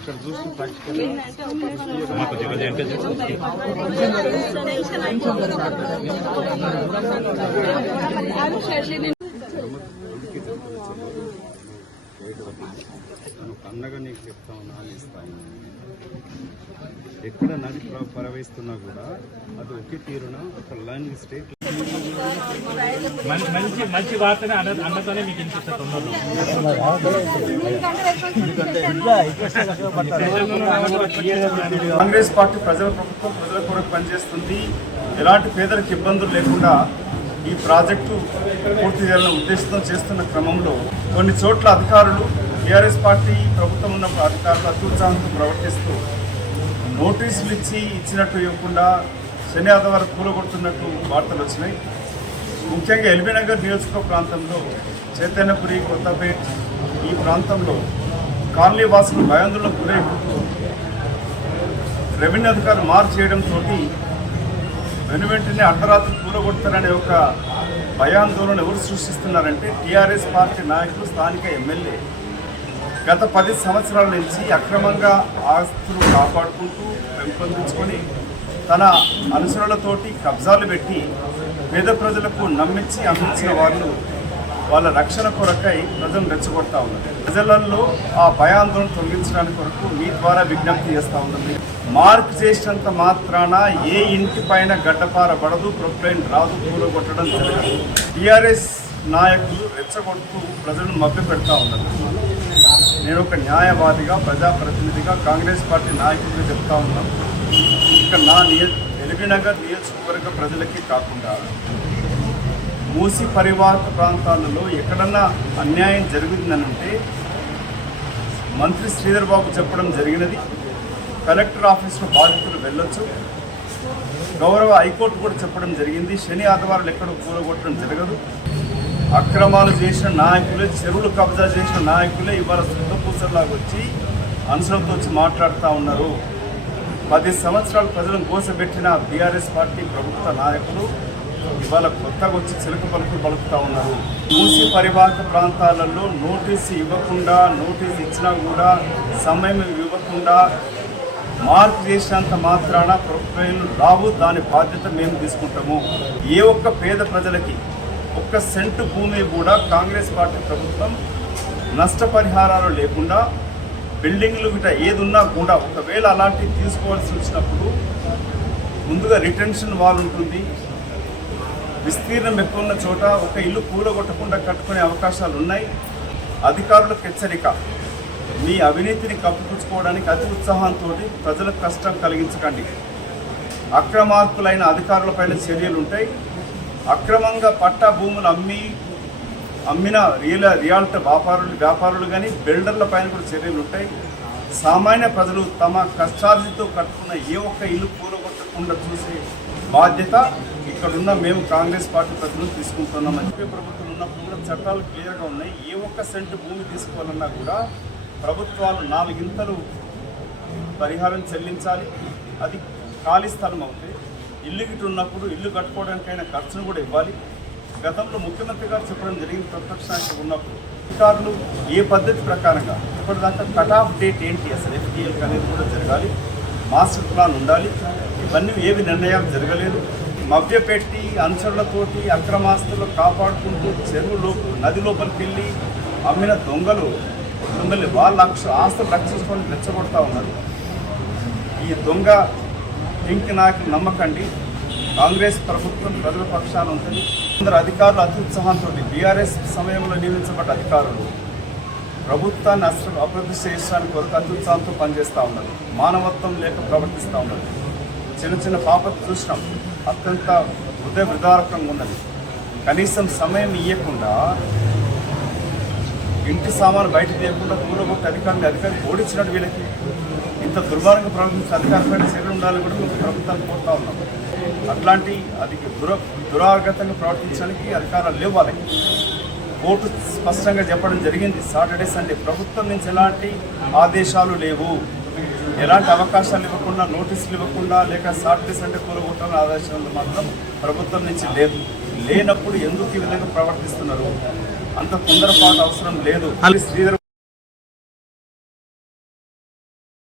ఇక్కడ చూస్తూ ప్రాక్టికల్ అన్నగా నీకు చెప్తా ఉన్నా అని ఇస్తాను. ఎక్కడ నది ప్రవహిస్తున్నా కూడా అది ఒకే తీరున ఒక లైన్ స్టేట్ మంచి వార్తనే అన్నతోనే మీకు ఇన్పిస్తుంది. కాంగ్రెస్ పార్టీ ప్రజల ప్రభుత్వం ప్రజల కొరకు పనిచేస్తుంది. ఎలాంటి పేదలకు ఇబ్బందులు లేకుండా ఈ ప్రాజెక్టు పూర్తి చేయాలనే ఉద్దేశంతో చేస్తున్న క్రమంలో కొన్ని చోట్ల అధికారులు టీఆర్ఎస్ పార్టీ ప్రభుత్వం ఉన్నప్పుడు అధికారులు అత్యుత్సాహంతో ప్రవర్తిస్తూ నోటీసులు ఇచ్చినట్టు ఇవ్వకుండా శని ఆదివారం కూలగొడుతున్నట్టు వార్తలు వచ్చినాయి. ముఖ్యంగా ఎల్బీనగర్ నియోజకవర్గ ప్రాంతంలో చైతన్యపురి, కొత్తపేట్ ఈ ప్రాంతంలో కాలనీ వాసులు భయాందోళనకు గురైపోతూ రెవెన్యూ అధికారులు మార్పు చేయడంతో వెనువెంటనే అర్ధరాత్రి కూలగొడతారనే ఒక భయాందోళన ఎవరు సృష్టిస్తున్నారంటే టీఆర్ఎస్ పార్టీ నాయకులు, స్థానిక ఎమ్మెల్యే. గత 10 సంవత్సరాల నుంచి అక్రమంగా ఆస్తులు కాపాడుకుంటూ పెంపొందించుకొని తన అనుసరులతోటి కబ్జాలు పెట్టి పేద ప్రజలకు నమ్మించి అందించిన వాళ్ళు వాళ్ళ రక్షణ కొరకై ప్రజలను రెచ్చగొడతా ఉన్నారు. ప్రజలలో ఆ భయాందోళన తొలగించడానికి కొరకు మీ ద్వారా విజ్ఞప్తి చేస్తూ ఉన్నది. మార్క్ చేసినంత మాత్రాన ఏ ఇంటి పైన గడ్డపార పడదు, ప్రొక్లైన్ రాదు, కూలగొట్టడం జరగదు. టీఆర్ఎస్ నాయకులు రెచ్చగొడుతూ ప్రజలను మభ్య పెడతా ఉన్నారు. నేను ఒక న్యాయవాదిగా, ప్రజాప్రతినిధిగా, కాంగ్రెస్ పార్టీ నాయకుడిగా చెప్తా ఉన్నాను. ఇక నా ఎల్బీనగర్ నియోజకవర్గ ప్రజలకి కాకుండా మూసి పరివాహక ప్రాంతాలలో ఎక్కడన్నా అన్యాయం జరుగుతుందనంటే మంత్రి శ్రీధర్ బాబు చెప్పడం జరిగినది. కలెక్టర్ ఆఫీసులో బాధితులు వెళ్ళొచ్చు. గౌరవ హైకోర్టు కూడా చెప్పడం జరిగింది. శని ఆదివారాలు ఎక్కడ కూలగొట్టడం జరగదు. అక్రమాలు చేసిన నాయకులే, చెరువులు కబ్జా చేసిన నాయకులే ఇవాళ శుద్ధపూసలాగా వచ్చి అనుసరంతో వచ్చి మాట్లాడుతూ ఉన్నారు. 10 సంవత్సరాలు ప్రజలను గోసబెట్టిన బీఆర్ఎస్ పార్టీ ప్రభుత్వ నాయకులు ఇవాళ కొత్తగా వచ్చి చిలక పలుకులు పలుకుతూ ఉన్నారు. మూసి పరివాహక ప్రాంతాలలో నోటీసు ఇవ్వకుండా, నోటీసు ఇచ్చినా కూడా సమయం ఇవ్వకుండా మార్పు చేసినంత మాత్రాన ప్రొక్లైన్లు రావు. దాని బాధ్యత మేము తీసుకుంటాము. ఏ ఒక్క పేద ప్రజలకి ఒక్క సెంటు భూమి కూడా కాంగ్రెస్ పార్టీ ప్రభుత్వం నష్టపరిహారాలు లేకుండా బిల్డింగ్లు గిట ఏదున్నా కూడా ఒకవేళ అలాంటివి తీసుకోవాల్సి వచ్చినప్పుడు ముందుగా రిటెన్షన్ వాల్ ఉంటుంది. విస్తీర్ణం ఎక్కువ ఉన్న చోట ఒక ఇల్లు కూలగొట్టకుండా కట్టుకునే అవకాశాలు ఉన్నాయి. అధికారులకు హెచ్చరిక, మీ అవినీతిని కప్పిపుచ్చుకోవడానికి అతి ఉత్సాహంతో ప్రజలకు కష్టం కలిగించకండి. అక్రమార్కులైన అధికారులపైన చర్యలు ఉంటాయి. అక్రమంగా పట్టా భూములు అమ్మిన రియాల్టర్ వ్యాపారులు కానీ బిల్డర్ల పైన కూడా చర్యలు ఉంటాయి. సామాన్య ప్రజలు తమ కష్టార్జితో కట్టుకున్న ఏ ఒక్క ఇల్లు కూలగొట్టకుండా చూసే బాధ్యత ఇక్కడున్న మేము కాంగ్రెస్ పార్టీ ప్రజలు తీసుకుంటున్నామని ప్రభుత్వం ఉన్నప్పుడు కూడా చట్టాలు క్లియర్గా ఉన్నాయి. ఏ ఒక్క సెంటు భూమి తీసుకోవాలన్నా కూడా ప్రభుత్వాలు 4 ఇంతలు పరిహారం చెల్లించాలి. అది ఖాళీ స్థలం అవుతుంది. ఇల్లు గిట్టు ఉన్నప్పుడు ఇల్లు కట్టుకోవడానికైనా ఖర్చును కూడా ఇవ్వాలి. గతంలో ముఖ్యమంత్రి గారు చెప్పడం జరిగింది. ప్రతిపక్ష నాయకులు ఉన్నప్పుడు అధికారులు ఏ పద్ధతి ప్రకారంగా ఇప్పటిదాకా కట్ ఆఫ్ డేట్ ఏంటి, అసలు FTL అనేది కూడా జరగాలి. మాస్టర్ ప్లాన్ ఉండాలి. ఇవన్నీ ఏవి నిర్ణయాలు జరగలేదు. మభ్యపెట్టి అనుచరులతోటి అక్రమాస్తులు కాపాడుకుంటూ చెరువులో నది లోపలికి వెళ్ళి అమ్మిన దొంగలు వాళ్ళ ఆస్తులు రక్షించుకొని రెచ్చగొడతా ఉన్నారు. ఈ దొంగ ఇంక నాయకులు నమ్మకండి. కాంగ్రెస్ ప్రభుత్వం ప్రజల పక్షాన ఉంటుంది. కొందరు అధికారులు అత్యుత్సాహంతో బీఆర్ఎస్ సమయంలో నియమించబడ్డ అధికారులు ప్రభుత్వాన్ని అభివృద్ధి చేయడానికి కొరకు అత్యుత్సాహంతో పనిచేస్తూ ఉన్నారు. మానవత్వం లేక ప్రవర్తిస్తూ ఉన్నారు. చిన్న పాపలు చూసినాం. అత్యంత హృదయ విదారకంగా ఉన్నది. కనీసం సమయం ఇవ్వకుండా ఇంటి సామాను బయట తీయకుండా కూలగొట్టి అధికారి ఓడించినట్టు వీళ్ళకి ఇంత దుర్మార్గంగా ప్రవర్తించిన అధికారులపైన చర్యలు ఉండాలని కూడా మేము ప్రభుత్వాన్ని కోరుతా ఉన్నాం. అట్లాంటి అది దురాగతంగా ప్రవర్తించడానికి అధికారాలు లేవు వాళ్ళకి. కోర్టు స్పష్టంగా చెప్పడం జరిగింది. సాటర్డే, సండే ప్రభుత్వం నుంచి ఎలాంటి ఆదేశాలు లేవు. ఎలాంటి అవకాశాలు ఇవ్వకుండా, నోటీసులు ఇవ్వకుండా, లేక సాటర్డే, సండే కూలగొట్టాలని ఆదేశాలు మాత్రం ప్రభుత్వం నుంచి లేదు. లేనప్పుడు ఎందుకు ఈ విధంగా ప్రవర్తిస్తున్నారు? అంత తొందరపాటు అవసరం లేదు. శ్రీధర్